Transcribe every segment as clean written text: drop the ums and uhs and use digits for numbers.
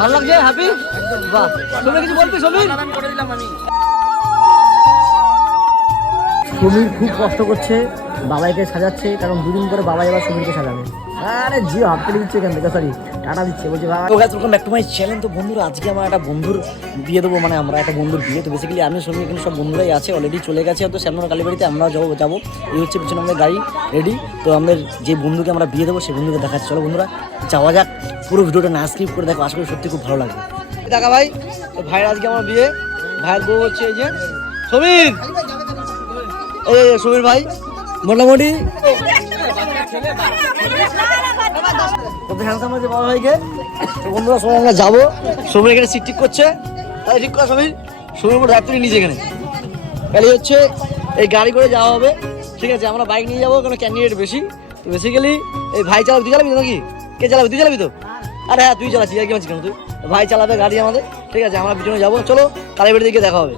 ভালো লাগছে? হ্যাপি? বাহ, তুমি কিছু বলবি সমীর? করে দিলাম আমি। সমীর খুব কষ্ট করছে, বাবাইকে সাজাচ্ছে, কারণ দুদিন পরে বাবাই আবার সমীরকে সাজাবে। আরে জিও হাত তুলে দিচ্ছে এখান থেকে, সরি টাটা দিচ্ছে, বলছে বাবা। তো guys, welcome back to my channel. তো বন্ধুরা, আজকে আমার একটা বন্ধুর বিয়ে দেবো, মানে আমরা একটা বন্ধুর বিয়ে। তো বেসিক্যালি আমি সমীর এখানে সব বন্ধুরাই আছে, অলরেডি চলে গেছে তো শ্যামনগর কালীবাড়িতে, আমরাও যাবো। এই হচ্ছে পিছনে আমাদের গাড়ি রেডি। তো আমাদের যে বন্ধুকে আমরা বিয়ে দেবো সেই বন্ধুকে দেখাচ্ছি। চলো বন্ধুরা যাওয়া যাক, পুরো ভিডিওটা না স্কিপ করে দেখো, আশা করি সত্যি খুব ভালো লাগবে। দেখা ভাই, তো ভাইয়ের আজকে আমার বিয়ে, ভাইয়ের বউ হচ্ছে এই যে সমীর। এই সমীর ভাই মোটামুটি বাবা ভাইকে। বন্ধুরা সবাই আমরা যাবো, সমীর এখানে সিট ঠিক করছে। তাই ঠিক করা সমীর, সমীর উপর দায়িত্ব নিয়ে নিজে এখানে তাহলে হচ্ছে এই গাড়ি করে যাওয়া হবে। ঠিক আছে, আমরা বাইক নিয়ে যাবো, কারণ ক্যান্ডিডেট বেশি। তো বেসিক্যালি এই ভাই চালাবি, তুই চালাবি তো নাকি? কে চালাবি? তুই চালাবি তো? আরে হ্যাঁ, তুই চালাচ্ছি, আর কি মানছি কেন? তুই ভাই চালাবে গাড়ি আমাদের। ঠিক আছে, আমরা পিছনে যাবো, চলো কালীবাড়ি দিকে দেখা হবে।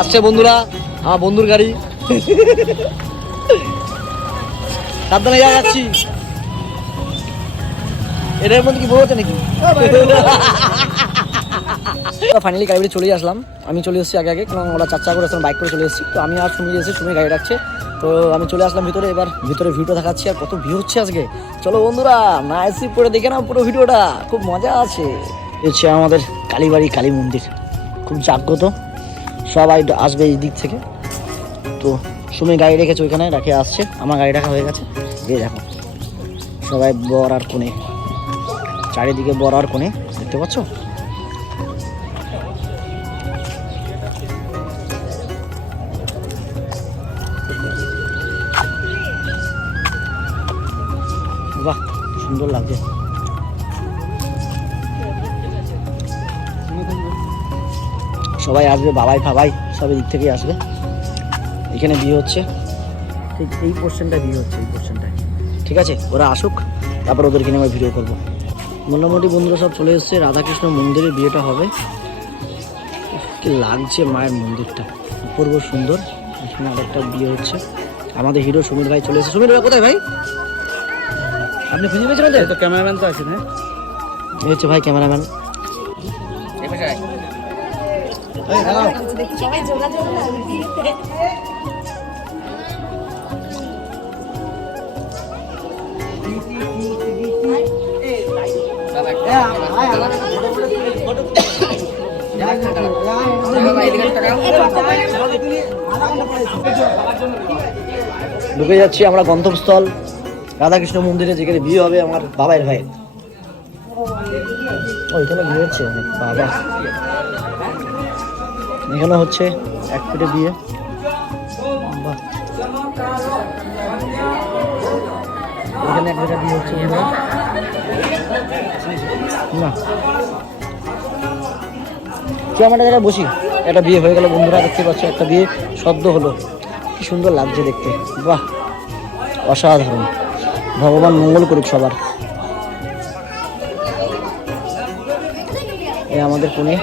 আসছে বন্ধুরা, আমার বন্ধুর গাড়ি। সাবধানে যাচ্ছি। এটার মধ্যে কি বউ আছে নাকি? ফাইনালি গাড়ি চলেই আসলাম। আমি চলে এসেছি আগে, কারণ ওরা 4 করে আসলাম, বাইক করে চলে এসেছি। তো আমি আর শুনে এসেছি, শুনে গাড়ি রাখছে। তো আমি চলে আসলাম ভিতরে। এবার ভিতরে ভিউটা দেখাচ্ছি, আর কত ভিউ হচ্ছে আজকে। চলো বন্ধুরা, না এসি পরে দেখে নাও পুরো ভিডিওটা, খুব মজা আছে। হচ্ছে আমাদের কালীবাড়ি কালী মন্দির, খুব জাগ্রত, সবাই আসবে এই দিক থেকে। তো সুমি গাড়ি রেখেছে ওইখানে, রাখে আসছে। আমার গাড়ি রাখা হয়ে গেছে। এই দেখো সবাই বর আর কোণে, চারিদিকে বর আর কোণে, দেখতে পাচ্ছ? বাহ, সুন্দর লাগছে। সবাই আসবে, বাবাই ফাবাই সব দিক থেকেই আসবে। এখানে বিয়ে হচ্ছে, ঠিক এই পোর্শনটা বিয়ে হচ্ছে, এই পোর্শনটায়। ঠিক আছে, ওরা আসুক, তারপর ওদেরকে নিয়ে আমরা ভিডিও করবো। মোটামুটি বন্ধুরা সব চলে এসছে, রাধাকৃষ্ণ মন্দিরে বিয়েটা হবে। কি লাগছে মায়ের মন্দিরটা, অপূর্ব সুন্দর। এখানে আরেকটা বিয়ে হচ্ছে। আমাদের হিরো সমীর ভাই চলে এসেছে। সমীর ভাই কোথায় ভাই? আপনি খুঁজে পেয়েছেন? তো ক্যামেরাম্যান তো আছেন। হ্যাঁ, এই হচ্ছে ভাই ক্যামেরাম্যান। ঢুকে যাচ্ছি আমরা গন্তব্যস্থল রাধাকৃষ্ণ মন্দিরে, যেখানে বিয়ে হবে আমার বাবার ভাইয়ের। ওইখানে বিয়ে হচ্ছে বাবা, এখানে হচ্ছে এক ফুটে বিয়ে। এখানে এক জায়গায় বিয়ে হচ্ছে না, কি আমরা জায়গায় বসি। একটা বিয়ে হয়ে গেল বন্ধুরা, দেখতে পাচ্ছ একটা বিয়ে সদ্য হলো, কি সুন্দর লাগছে দেখতে। বাহ, অসাধারণ। ভগবান মঙ্গল করুক সবার। এই আমাদের কোণে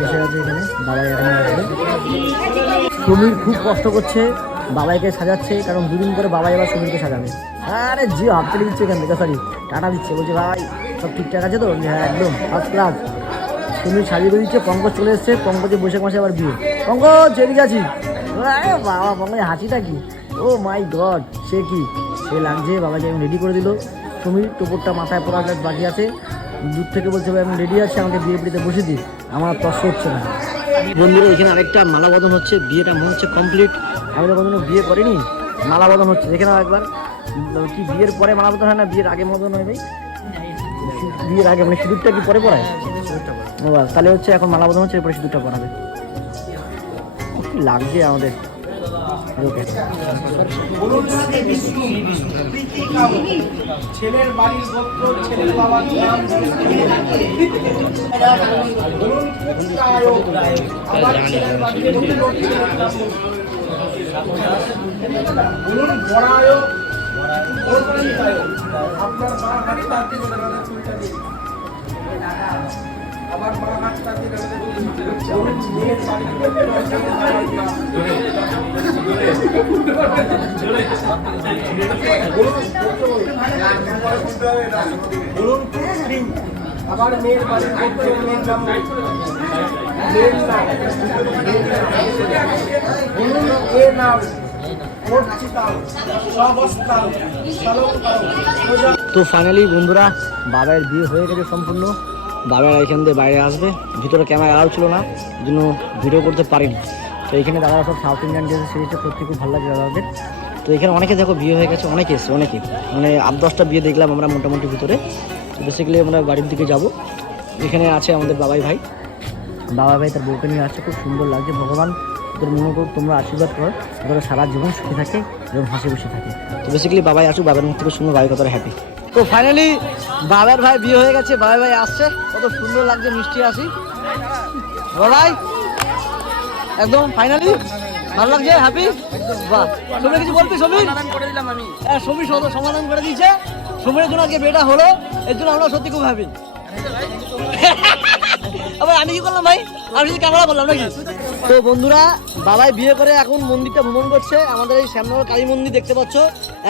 বসে আছে এখানে, বাবাই এখানে আসবে। সমীর খুব কষ্ট করছে, বাবাইকে সাজাচ্ছে, কারণ দুদিন পরে বাবাই আবার সমীরকে সাজাবে। আরে জিও হাত তুলে দিচ্ছে এখান থেকে, সরি টাটা দিচ্ছে, বলছে ভাই সব ঠিকঠাক আছে তো? হ্যাঁ একদম ফার্স্ট ক্লাস। সমীর সাজিয়ে দিচ্ছে। পঙ্কজ চলে এসছে, পঙ্কজের বৈশাখ মাসে আবার বিয়ে। পঙ্কজ এদিকে আছি। আরে বাবা, পঙ্কজ হাসিটা কি, ও মাই গড, সে কি সে লাগছে। বাবাকে এখন রেডি করে দিল। সমীর টোপরটা মাথায় পড়া বাকি আছে, দূর থেকে বলছে ভাই আমি রেডি আছি, আমাকে বিয়ে পিড়িতে বসে দিই, আমার তস্য হচ্ছে না। বন্ধুরা এখানে আরেকটা মালা বদন হচ্ছে, বিয়েটা মনে হচ্ছে কমপ্লিট। আমি তো কোনো বিয়ে করিনি, মালা বদন হচ্ছে, দেখে নাও একবার। কি বিয়ের পরে মালা বদন হয় না বিয়ের আগে মদন হয় ভাই? বিয়ের আগে, মানে সিঁদুরটা কি পরে পড়ায়? তাহলে হচ্ছে এখন মালা বদন হচ্ছে, এরপরে সিঁদুরটা পড়াবে। কি লাগছে আমাদের ছেলের বাড়ির গোত্র, ছেলের বাবার নাম, আবার মেয়ের বাড়ির মেয়ের নাম এর নাম তো ফাইনালি বন্ধুরা বাবার বিয়ে হয়ে গেছে সম্পূর্ণ। বাবার এখান দিয়ে বাইরে আসবে, ভিতরে ক্যামেরা অ্যালাউ ছিল না, জন্য ভিডিও করতে পারিনি। তো এখানে দাদারা সব সাউথ ইন্ডিয়ান ড্রেস সেরেছে, সত্যি খুব ভালো লাগে দাদাদের। তো এখানে অনেকে দেখো বিয়ে হয়ে গেছে, অনেকে এসছে, অনেকে মানে 8-10টা বিয়ে দেখলাম আমরা মোটামুটি ভিতরে। তো বেসিক্যালি আমরা বাড়ির দিকে যাব। এখানে আছে আমাদের বাবাই ভাই, বাবা ভাই তার বউকে নিয়ে আসছে, খুব সুন্দর লাগছে। ভগবান তোদের মনে করো তোমরা আশীর্বাদ করো, তোরা সারা জীবন সুখী থাকে এবং হাসি খুশি থাকে। তো বেসিক্যালি বাবাই আসুক, বাবার মুখ থেকে শুনে বাবাই কতটা হ্যাপি। তো ফাইনালি বাবার ভাই বিয়ে হয়ে গেছে, বাবাই ভাই আসছে, কত সুন্দর লাগছে, মিষ্টি আসি বাবাই একদম ফাইনালি ভালো লাগছে, হ্যাপি। বাহ, সমীর কিছু বলবি? সমীর করে দিলাম আমি, হ্যাঁ সমীর সমাধান করে দিয়েছে। সমীরের জন্য আজকে বিয়েটা হলো, এর জন্য আমরা সত্যি খুব হ্যাপি। আবার আমি কি করলাম ভাই, আমি যদি ক্যামেরা করলাম নাকি? তো বন্ধুরা বাবাই বিয়ে করে এখন মন্দিরটা ভ্রমণ করছে, আমাদের এই শ্যামনগর কালী মন্দির দেখতে পাচ্ছ।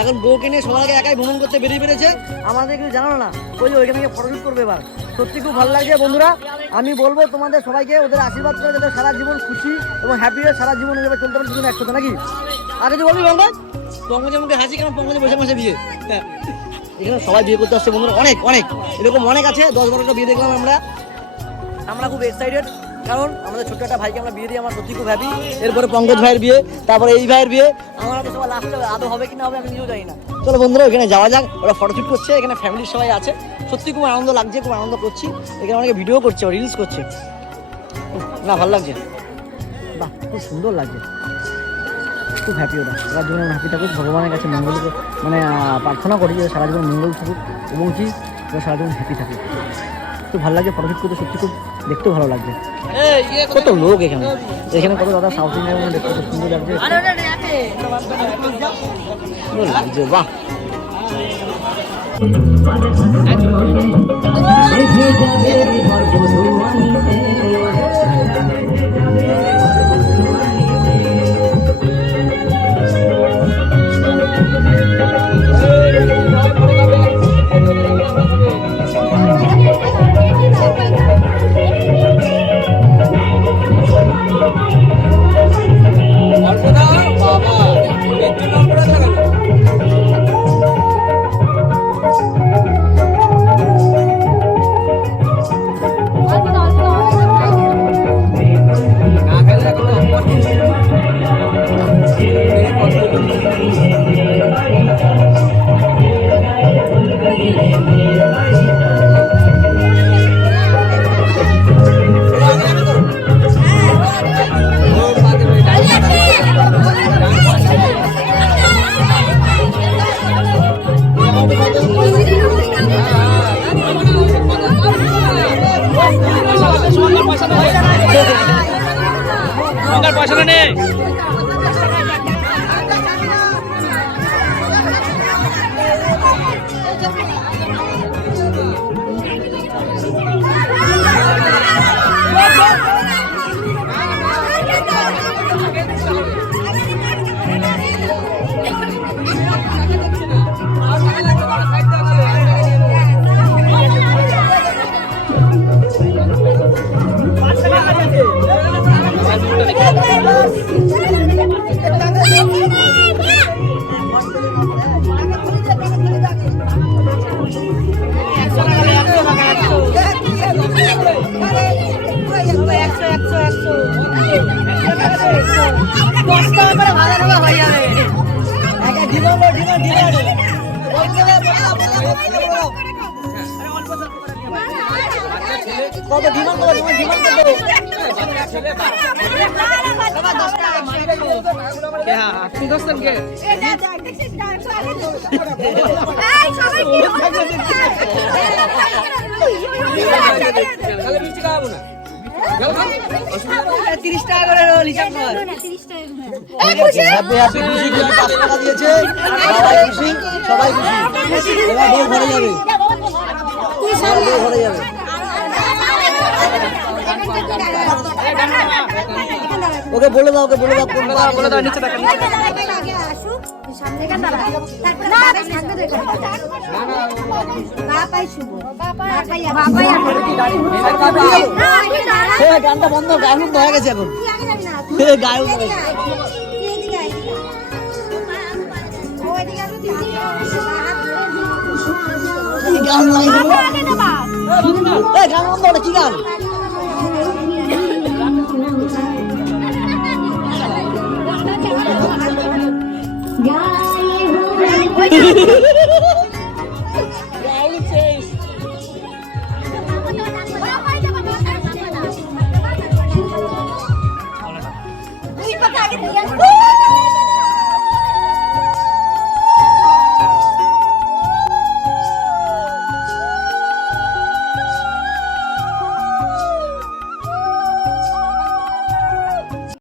এখন বউকে নিয়ে সবার আগে একাই ভ্রমণ করতে বেরিয়ে পেরেছে, আমাদের কিছু জানানো না, ওই ওইখানে গিয়ে ফটোশুট করবে এবার। সত্যি খুব ভালো লাগছে বন্ধুরা। আমি বলবো তোমাদের সবাইকে ওদের আশীর্বাদ করে যাতে সারা জীবন খুশি এবং হ্যাপি হয়ে সারা জীবন এভাবে চলতে পারে দুজন একসাথে, নাকি? আর কিছু বলবি বন্ধু? পঙ্কজের মুখে হাসি কেমন, পঙ্কজে বসে বসে বিয়ে। এখানে সবাই বিয়ে করতে আসছে বন্ধুরা, অনেক অনেক এরকম অনেক আছে। 10-12টা বিয়ে দেখলাম আমরা খুব এক্সাইটেড, কারণ আমাদের ছোট্ট একটা ভাইকে আমরা বিয়ে দিই, আমার সত্যি খুব হ্যাপি। এরপরে পঙ্কজ ভাইয়ের বিয়ে, তারপরে এই ভাইয়ের বিয়ে, আমার তো সবাই লাস্টে আদৌ হবে কি না হবে আমি নিজেও জানি না। চলো বন্ধুরা এখানে যাওয়া যাক, ওরা ফটোশুট করছে, এখানে ফ্যামিলির সবাই আছে, সত্যি খুব আনন্দ লাগছে, খুব আনন্দ করছি। এখানে অনেকে ভিডিও করছে, রিলস করছে, না ভালো লাগছে, বাহ খুব সুন্দর লাগছে, খুব হ্যাপি। ওরা সারা জীবন হ্যাপি থাকুক, ভগবানের কাছে মঙ্গল মানে প্রার্থনা করি যে সারা জীবন মঙ্গল থাকুক এবং কি সারা জীবন হ্যাপি থাকুক। খুব ভালো লাগে ফটোশুট করতে, সত্যি খুব দেখতেও ভালো লাগছে। কত লোক এখানে, এখানে কত দাদা সাউথ ইন্ডিয়ান দেখতে খুব সুন্দর লাগছে, সুন্দর লাগছে, বাহ। পয়সা নেই কত ডিমান্ড করো, তোমার ডিমান্ড কত? কে হ্যাঁ তুমি দোস্ত কে তাহলে মিষ্টি খাওয়াবো না। 30 টাকা করে রোল হিসাব কর। হ্যাপি হ্যাপি খুশি খুশি 5 টাকা দিয়েছে সবাই খুশি সবাই খুশি এবার বউ ঘরে যাবে বউ ঘরে যাবে ওকে বলে দাও বলে দাও নিচে দেখেন গানটা বন্ধ গান হয়ে গেছে এখন গায়ে হয়ে গেছে কি গান লাগাইছিল গান বন্ধ ওটা কি গান